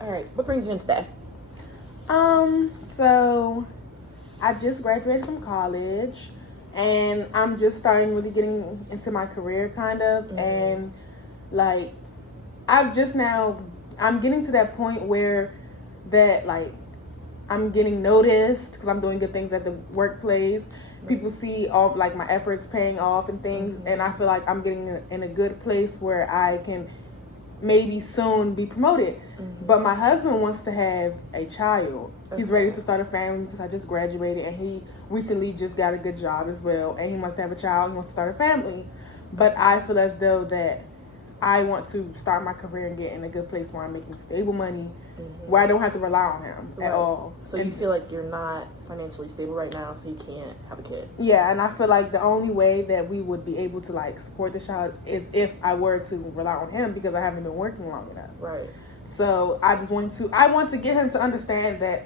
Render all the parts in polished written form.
All right, what brings you in today? So I just graduated from college and I'm just starting really getting into my career kind of and like I'm getting to that point where that like I'm getting noticed because I'm doing good things at the workplace. People see all like my efforts paying off and things, and I feel like I'm getting in a good place where I can maybe soon be promoted. But my husband wants to have a child. He's ready to start a family because I just graduated and he recently just got a good job as well, and he wants to have a child. He wants to start a family. But I feel as though that I want to start my career and get in a good place where I'm making stable money, where I don't have to rely on him at all. So you feel like you're not financially stable right now, so you can't have a kid. Yeah, and I feel like the only way that we would be able to like support the child is if I were to rely on him because I haven't been working long enough. Right. So I want to get him to understand that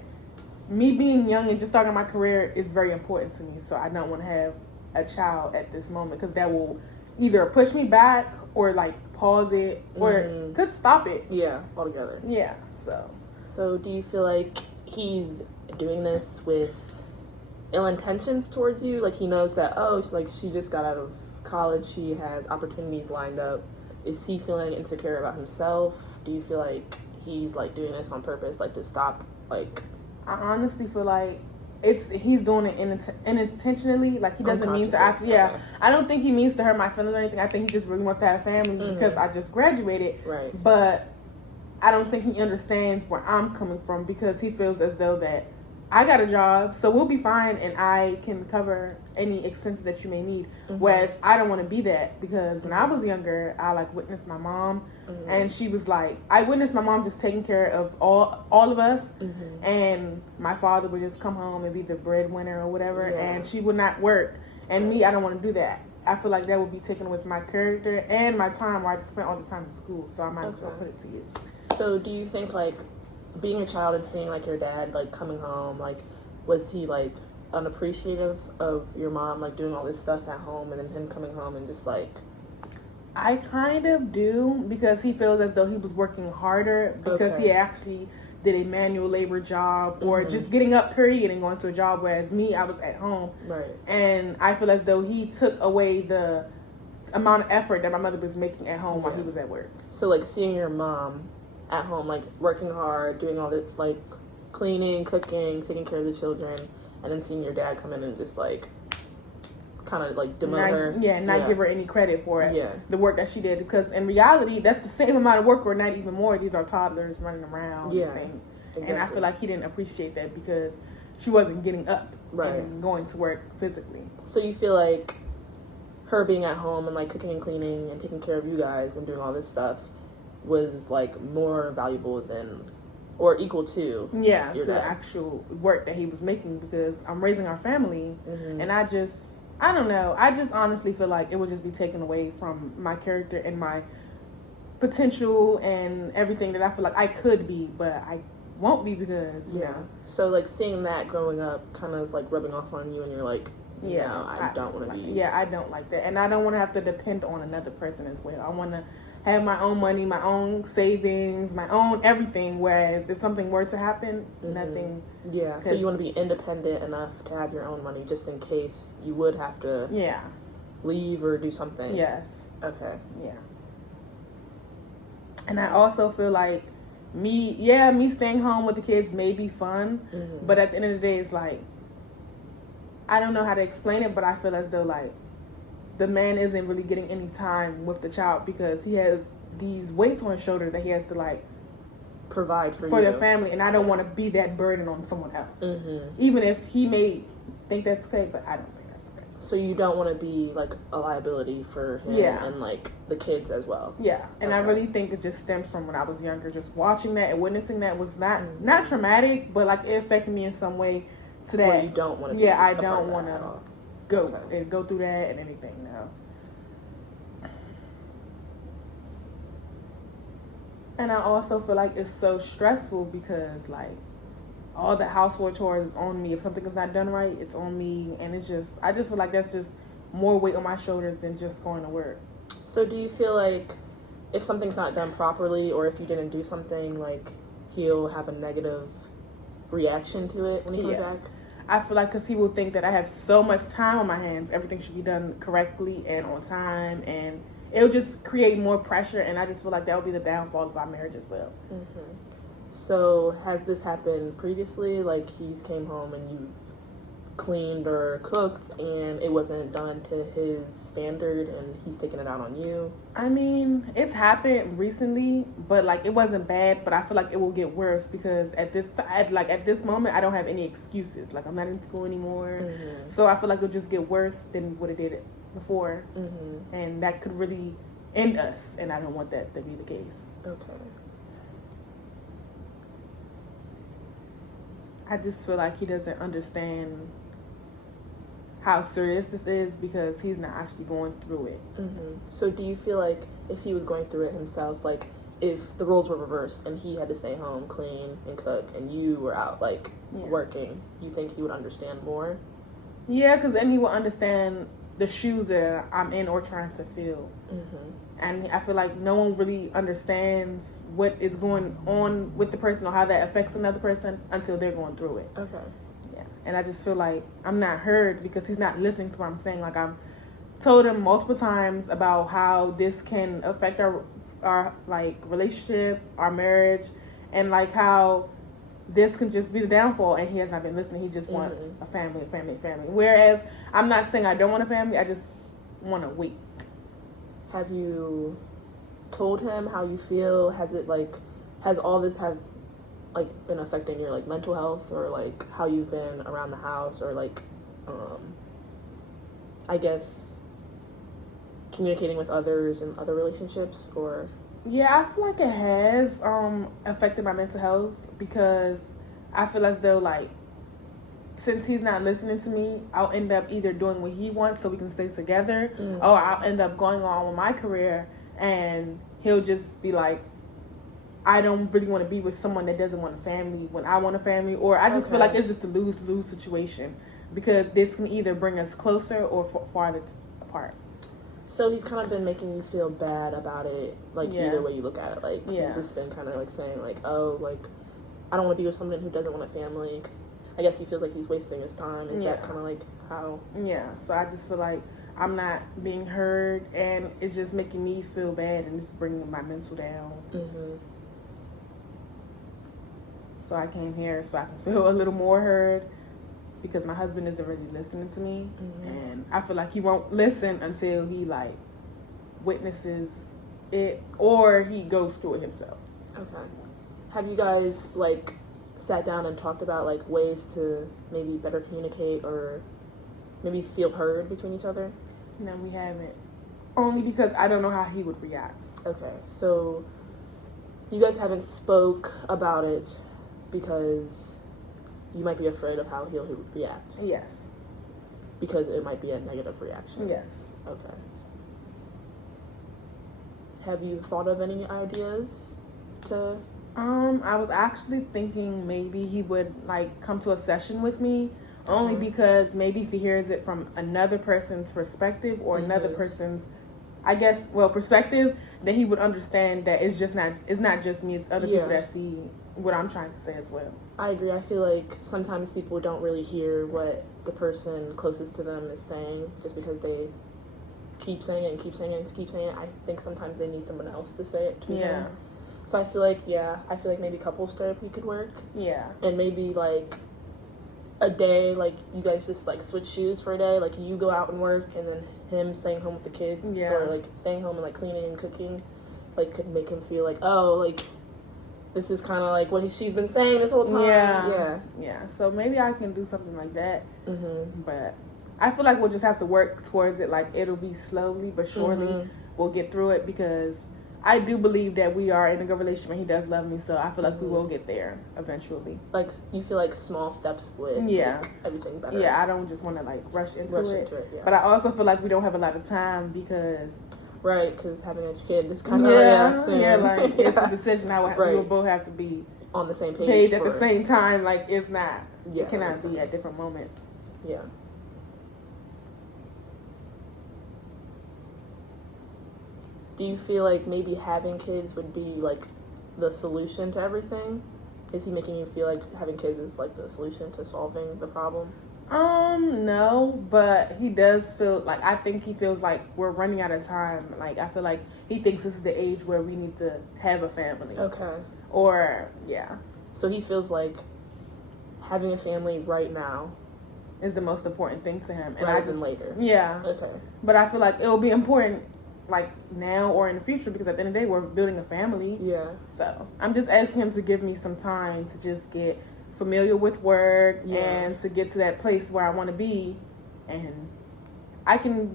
me being young and just starting my career is very important to me. So I don't want to have a child at this moment because that will either push me back or like pause it or could stop it. Yeah, altogether. Yeah, So do you feel like he's doing this with ill intentions towards you? Like he knows that, she just got out of college, she has opportunities lined up. Is he feeling insecure about himself? Do you feel like he's like doing this on purpose, like to stop, like... I honestly feel like he's doing it unintentionally. Like he doesn't mean to actually. Yeah, okay. I don't think he means to hurt my feelings or anything. I think he just really wants to have a family because I just graduated. Right. But I don't think he understands where I'm coming from because he feels as though that I got a job, so we'll be fine, and I can cover any expenses that you may need. Whereas I don't want to be that because when I was younger, I like witnessed my mom, and she was like, I witnessed my mom just taking care of all of us, and my father would just come home and be the breadwinner or whatever, and she would not work. And me, I don't want to do that. I feel like that would be taken with my character and my time where I just spent all the time in school, so I might as well put it to use. So do you think like being a child and seeing like your dad like coming home, like was he like unappreciative of your mom like doing all this stuff at home and then him coming home and just like... I kind of do because he feels as though he was working harder because he actually did a manual labor job or just getting up period and going to a job, whereas me, I was at home. Right. And I feel as though he took away the amount of effort that my mother was making at home while he was at work. So like seeing your mom at home, like working hard, doing all this like cleaning, cooking, taking care of the children, and then seeing your dad come in and just like kind of like demote her. Yeah, not give her any credit for it. Yeah. The work that she did, because in reality, that's the same amount of work or not even more. These are toddlers running around and things. Exactly. And I feel like he didn't appreciate that because she wasn't getting up and going to work physically. So you feel like her being at home and like cooking and cleaning and taking care of you guys and doing all this stuff was like more valuable than or equal to to the actual work that he was making, because I'm raising our family and I don't know, I just honestly feel like it would just be taken away from my character and my potential and everything that I feel like I could be, but I won't be because you know. So like seeing that growing up kind of is like rubbing off on you and you're like, I don't want to be. Yeah, I don't like that. And I don't want to have to depend on another person as well. I want to have my own money, my own savings, my own everything. Whereas if something were to happen, nothing. Yeah, so you want to be independent enough to have your own money just in case you would have to leave or do something. Yes. Okay. Yeah. And I also feel like me staying home with the kids may be fun, but at the end of the day, it's like, I don't know how to explain it, but I feel as though like the man isn't really getting any time with the child because he has these weights on his shoulder that he has to like provide for their family, and I don't want to be that burden on someone else. Even if he may think that's okay, but I don't think that's okay. So you don't want to be like a liability for him and like the kids as well. Yeah, and I really think it just stems from when I was younger. Just watching that and witnessing that was not traumatic, but like it affected me in some way. To that, where you don't want to. Yeah, I don't want to go through that and anything. No. And I also feel like it's so stressful because like all the household chores is on me. If something is not done right, it's on me, and I just feel like that's just more weight on my shoulders than just going to work. So do you feel like if something's not done properly, or if you didn't do something, like he'll have a negative reaction to it when he comes back? I feel like because he will think that I have so much time on my hands, everything should be done correctly and on time, and it'll just create more pressure, and I just feel like that would be the downfall of our marriage as well. Mm-hmm. So has this happened previously? Like he's came home and you've cleaned or cooked and it wasn't done to his standard and he's taking it out on you? I mean, it's happened recently, but like it wasn't bad, but I feel like it will get worse because at this moment I don't have any excuses. Like I'm not in school anymore. Mm-hmm. So I feel like it'll just get worse than what it did before. Mm-hmm. And that could really end us, and I don't want that to be the case. Okay. I just feel like he doesn't understand how serious this is because he's not actually going through it. Mm-hmm. So do you feel like if he was going through it himself, like if the roles were reversed and he had to stay home, clean and cook, and you were out like working, you think he would understand more? Yeah, because then he will understand the shoes that I'm in or trying to fill. Mm-hmm. And I feel like no one really understands what is going on with the person or how that affects another person until they're going through it. Okay. Yeah. And I just feel like I'm not heard because he's not listening to what I'm saying. Like I've told him multiple times about how this can affect our like relationship, our marriage, and like how this can just be the downfall, and he has not been listening. He just wants a family. Whereas I'm not saying I don't want a family, I just want to wait. Have you told him how you feel? Has all this been affecting your like mental health or like how you've been around the house or like I guess communicating with others and other relationships? Or Yeah, I feel like it has affected my mental health because I feel as though like since he's not listening to me, I'll end up either doing what he wants so we can stay together, or I'll end up going on with my career and he'll just be like, I don't really want to be with someone that doesn't want a family when I want a family, or I just feel like it's just a lose-lose situation because this can either bring us closer or farther apart. So he's kind of been making you feel bad about it, like either way you look at it. Like he's just been kind of like saying like, oh, like I don't want to be with someone who doesn't want a family. 'Cause I guess he feels like he's wasting his time. Is that kind of like how? Yeah. So I just feel like I'm not being heard, and it's just making me feel bad and just bringing my mental down. Mm-hmm. So I came here so I can feel a little more heard because my husband isn't really listening to me, and I feel like he won't listen until he like witnesses it or he goes through it himself. Okay. Have you guys like sat down and talked about like ways to maybe better communicate or maybe feel heard between each other? No, we haven't. Only because I don't know how he would react. Okay, so you guys haven't spoke about it because you might be afraid of how he'll react. Yes. Because it might be a negative reaction. Yes. Okay. Have you thought of any ideas to... I was actually thinking maybe he would like come to a session with me, only because maybe if he hears it from another person's perspective or another person's, I guess, perspective, then he would understand that it's not just me, it's other people that see what I'm trying to say as well. I agree. I feel like sometimes people don't really hear what the person closest to them is saying just because they keep saying it and keep saying it and keep saying it. I think sometimes they need someone else to say it to them. So I feel like maybe couples therapy could work. Yeah. And maybe like a day, like you guys just like switch shoes for a day. Like you go out and work and then him staying home with the kids. Yeah. Or like staying home and like cleaning and cooking. Like could make him feel like, oh, like this is kind of like what she's been saying this whole time. Yeah. So maybe I can do something like that. But I feel like we'll just have to work towards it. Like it'll be slowly but surely we'll get through it because I do believe that we are in a good relationship and he does love me, so I feel like we will get there eventually. Like, you feel like small steps would make everything better. Yeah, I don't just want to, like, rush into it. But I also feel like we don't have a lot of time because... Right, because having a kid is kind of... it's a decision. We will both have to be... on the same page at the same time. Like, it's not... it cannot be at different moments. Yeah. Do you feel like maybe having kids would be, like, the solution to everything? Is he making you feel like having kids is like the solution to solving the problem? No, but he does feel like, I think he feels like we're running out of time. Like, I feel like he thinks this is the age where we need to have a family. Okay. Or, yeah. So he feels like having a family right now is the most important thing to him. And rather than later. Yeah. Okay. But I feel like it'll be important like now or in the future, because at the end of the day, we're building a family. Yeah. So I'm just asking him to give me some time to just get familiar with work and to get to that place where I want to be, and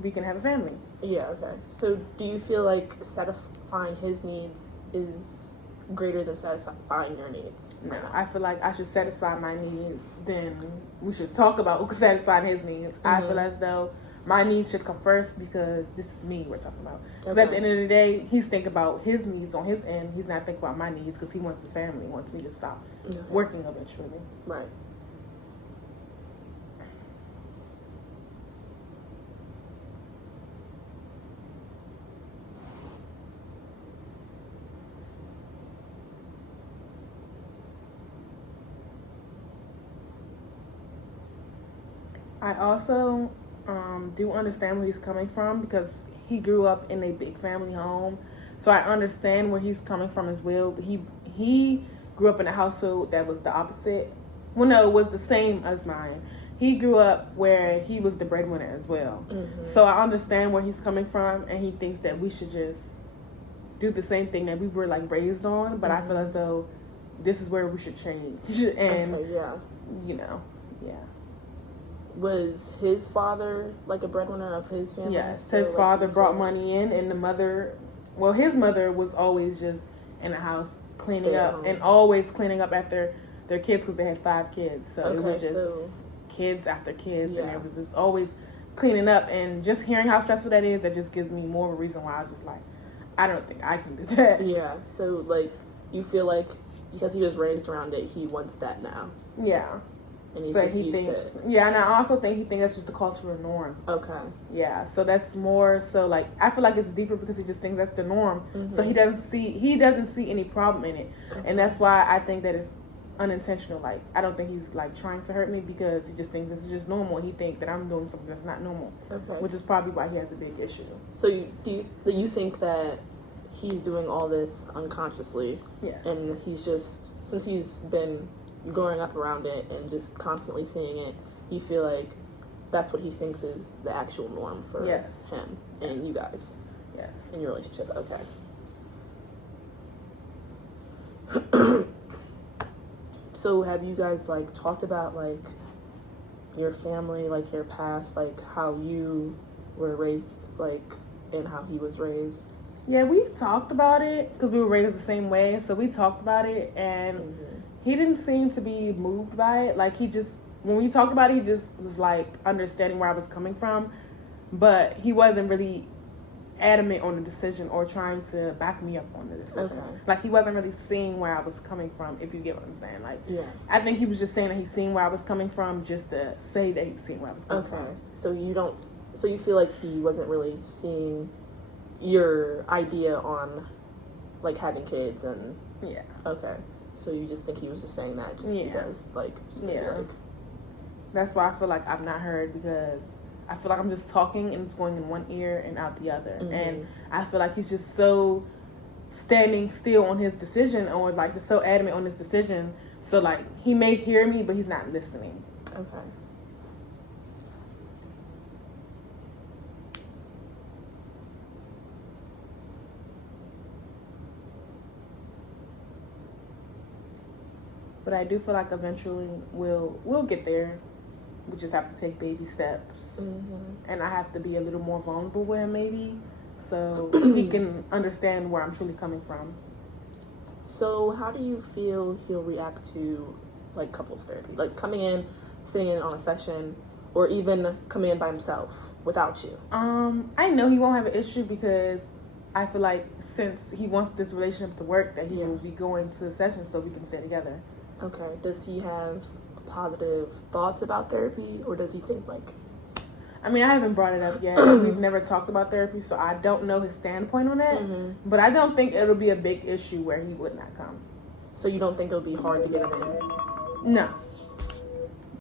we can have a family. Yeah. Okay. So do you feel like satisfying his needs is greater than satisfying your needs? No, I feel like I should satisfy my needs, then we should talk about satisfying his needs. I feel as though my needs should come first, because this is me we're talking about. Because at the end of the day, he's thinking about his needs on his end. He's not thinking about my needs, because he wants his family. He wants me to stop working eventually. Right. I also do understand where he's coming from, because he grew up in a big family home, so I understand where he's coming from as well. He grew up in a household that was the opposite. Well, no, it was the same as mine. He grew up where he was the breadwinner as well. So I understand where he's coming from, and he thinks that we should just do the same thing that we were like raised on. But I feel as though this is where we should change. And you know, Was his father like a breadwinner of his family? Yes, so, his like, father brought money in, and his mother was always just in the house cleaning up, and always cleaning up after their kids, because they had 5 kids. So it was just kids after kids, and it was just always cleaning up. And just hearing how stressful that is, that just gives me more of a reason why I was just like, I don't think I can do that. Yeah, so like you feel like because he was raised around it, he wants that now. Yeah. And he's so just he used thinks, to it. yeah, and I also think he thinks that's just the cultural norm. Okay. Yeah, so that's more so like, I feel like it's deeper, because he just thinks that's the norm. So he doesn't see any problem in it, and that's why I think that it's unintentional. Like, I don't think he's like trying to hurt me, because he just thinks this is just normal. He thinks that I'm doing something that's not normal, which is probably why he has a big issue. So do you think that he's doing all this unconsciously? Yes. And he's just, since he's been growing up around it and just constantly seeing it, you feel like that's what he thinks is the actual norm for him and you guys? Yes. In your relationship. Okay. So have you guys like talked about like your family, like your past, like how you were raised, like, and how he was raised? Yeah, we've talked about it, because we were raised the same way. So we talked about it, and he didn't seem to be moved by it. Like, when we talked about it, he just was like understanding where I was coming from, but he wasn't really adamant on the decision or trying to back me up on the decision. Okay. Like, he wasn't really seeing where I was coming from, if you get what I'm saying. Like, I think he was just saying that he's seeing where I was coming from, just to say that he's seeing where I was coming from. So you feel like he wasn't really seeing your idea on like having kids and okay. So you just think he was just saying that just because, like, That's why I feel like I'm not heard, because I feel like I'm just talking and it's going in one ear and out the other. And I feel like he's just so standing still on his decision, or like just so adamant on his decision. So like, he may hear me, but he's not listening. Okay. But I do feel like eventually we'll get there. We just have to take baby steps, and I have to be a little more vulnerable with him, maybe, so he can understand where I'm truly coming from. So how do you feel he'll react to like couples therapy, like coming in, sitting in on a session, or even coming in by himself without you? I know he won't have an issue, because I feel like since he wants this relationship to work, that he will be going to the session so we can stay together. Okay. Does he have positive thoughts about therapy, or does he think like... I mean, I haven't brought it up yet. We've never talked about therapy, so I don't know his standpoint on that. But I don't think it'll be a big issue where he would not come. So you don't think it'll be hard to get him in? No.